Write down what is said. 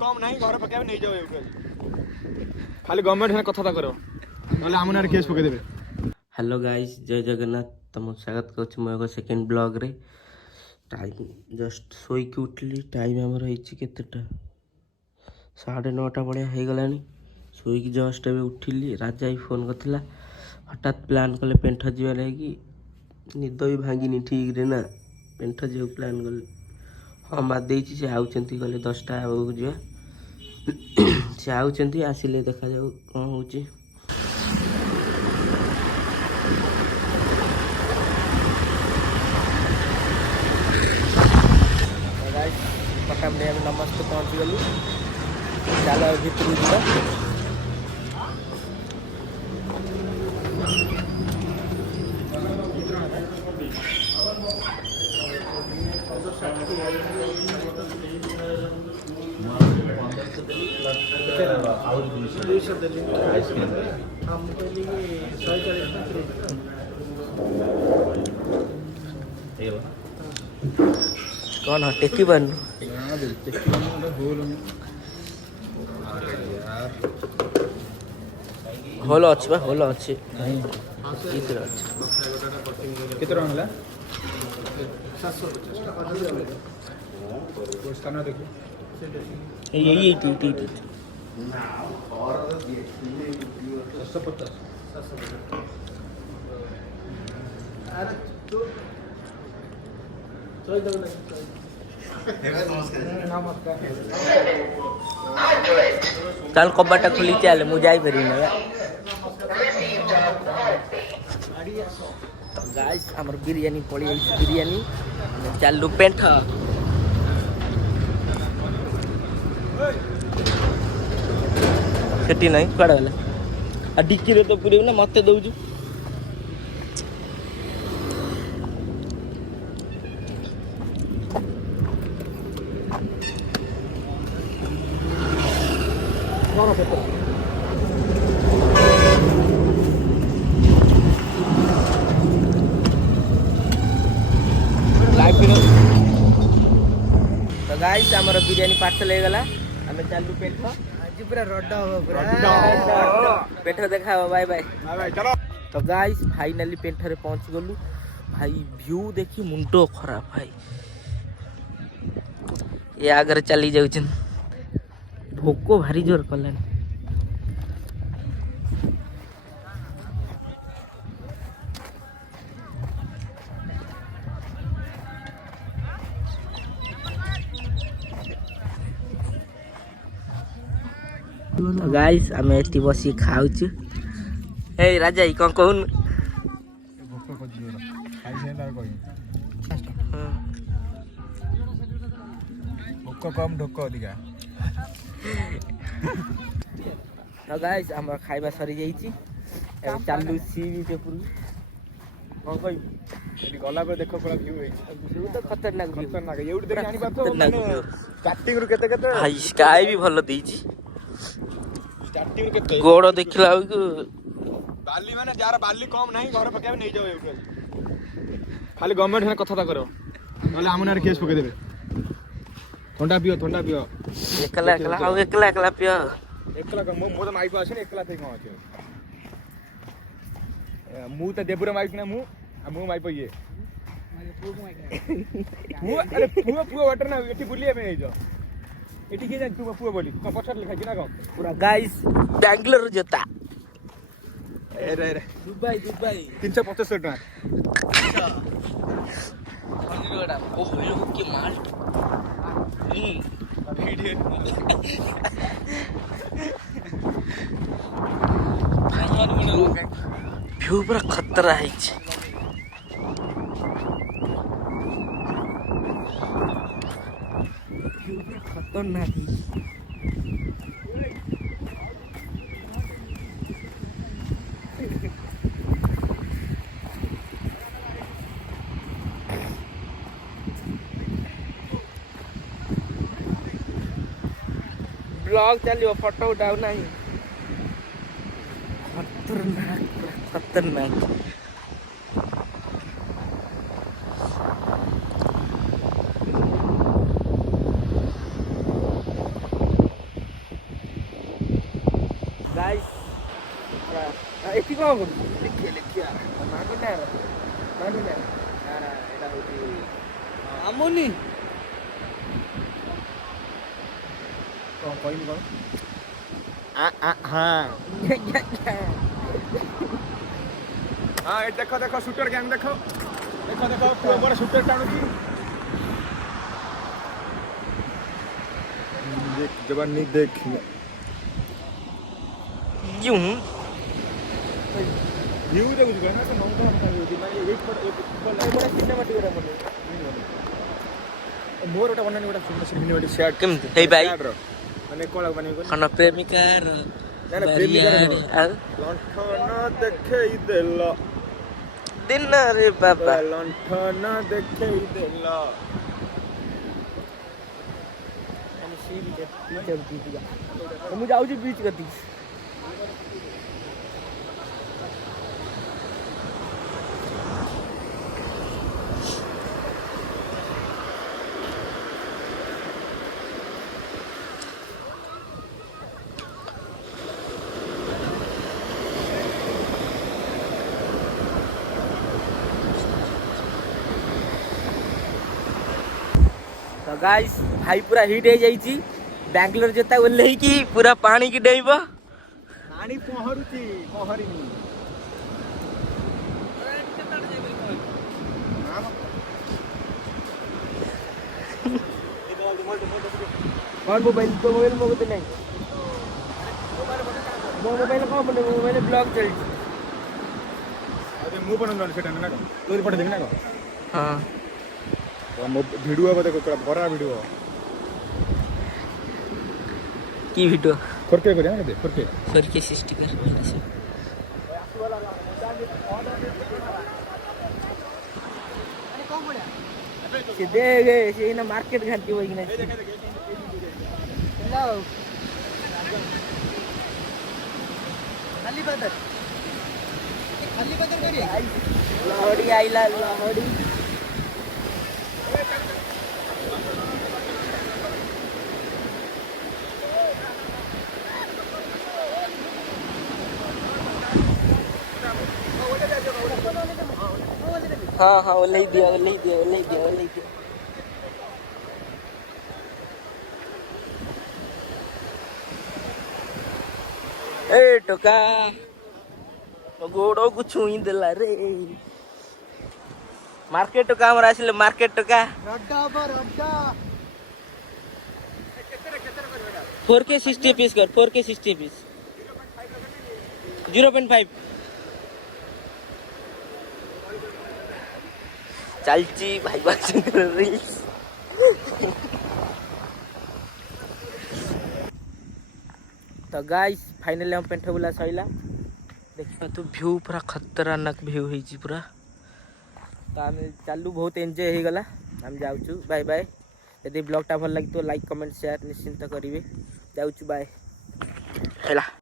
कम नहीं घर पकाबे नहीं जाओ खाली गवर्नमेंट है कथा करो नले आम नारे केस पके देबे। हेलो गाइस जय जगन्नाथ तुम स्वागत करुँ मो सेकेंड ब्लॉग रे। टाइम जस्ट शोक उठली टाइम आमर होता 9:30 भाया हो गलानी शोक just a उठिली। Raja he phone करथिला हठात प्लान कले पेंठ जीवा लगी निद भी भांगिनी ठीक रे ना पेंठ जीव प्लान कले हाँ मारदे से आउचंती गले 10टा आगू जा से आउचंती आसिले देखा जाऊ कौन होची। पटामडे नमस्ते पहुँच गलु चल भितर जा कौन हाँ टेकी बन होल अच्छी होल अच्छी केते रंग हला 750 स्कैनर देखो यही 750 चल कबाटा खुली चल मुझे जाई पारि ना गाइस हमर बिरयानी पड़ी बिरयानी चालू पेंठ सेठी नहीं कड़ा गला आ डिक्की रे तो पूरे ना मते दउजु तो गाइस हमर बिरयानी पार्सल हो गला हमें चालू पेंठ आज पूरा रड्डा हो पूरा पेंठ देखा बाय बाय बाय चलो। तो गाइस फाइनली पेंठ रे पहुंच गलु भाई व्यू देखी मुंडो खराब भाई ये आगे चली जाउछन भोको भारी जोर कलानी गाइस आम एटी बसी खाऊचु हे राजा ई कौन कहून भोक कम ढोक अधिका तो गाइस आम खाइबा सरी जाइछि चालू सी बीच पुरु कौन कहि गला पे देखो पूरा व्यू है व्यू तो खतरनाक खतरनाक एउड देख आनी बात स्टार्टिंग रु केते केते भाई स्काई भी भलो देइछि स्टार्टिंग रु केते गोड़ देखला बाली माने जार बाली कम नहीं घर पकाबे नहीं जाओ खाली गवर्नमेंट है कथा करो नले आम नारे केस पके देबे। ठंडा पियो एकला एकला आउ एकला एकला पियो एकला मो तो माइक आछन एकला थे कौन अछि मु त देबुरे माइक ना मु मु माइक ये मु अरे पुओ वाटर ना एठी बुलिए में जो एठी के जान तू पुओ बोली को पछर लिखा कि ना पूरा गाइस बेंगलोर जोता अरे दुबई 375 टका अच्छा ओ लोग के माल व्यू पूरा खतरा है खतरनाक ब्लॉग चलियो फोटो उठाओ नहीं खतरनाक खतरनाक गाइस एठी कौन करू लिखिया मागुना एटा होती আমনি कौन कोई नहीं कौन हाँ हाँ ये देखो देखो शूटर गैंग देखो देखो देखो पूरा बड़ा शूटर टाणुची देख जवानी देख यूं व्यू देखो जो ना तो नौका हम माने एक बड़ा सिनेमैटिक रे मने मोर ओटा बनानी ओटा सिनेमैटिक शॉट केमते हे भाई माने कोला बनी को कन प्रेमिकार ना प्रेमिकार लंठन देखई देला दिन रे बाबा लंठन देखई देला हम सी बीच ମୁଁ ଯାଉଛି बीच କତି तो गाइस भाई पूरा हिट हो जाइए बैंगलोर जोता ओल्हे की पूरा पानी की डेइब पानी पहरुची पहरिनी कौन मोबाइल तो मोबाइल मोबाइल नहीं मोबाइल कौन बने मोबाइल ब्लॉग चल अरे मु बनन सेटा ना तोरी पठ देना को हां तो वीडियो बता को भरा वीडियो की वीडियो करके को जाने दे करके सर के स्टिकर से दे गे से ना मार्केट घाटी होई ना हेलो खाली बदर करिए लाहौरी आइला लाहौरी हाँ हाँ वो ले दिया ए टोका गोड़ो को छुई देला रे मार्केट टोका हमरा आसिले मार्केट टोका रड्डा पर रड्डा 4K 60 पीस कर 4K 60 पीस 0.5 चलची भाई बात रील्स तो गाइस फाइनली हम पेंट बुला सइला देखियो तो व्यू पूरा खतरनाक व्यू होई छी पूरा तो हम चालू बहुत एंजॉय हो गला हम जाउछु बाय बाय यदि ब्लॉग टा भल लगी तो लाइक कमेंट शेयर निश्चिंत करिवे जाउछु बाय हैला।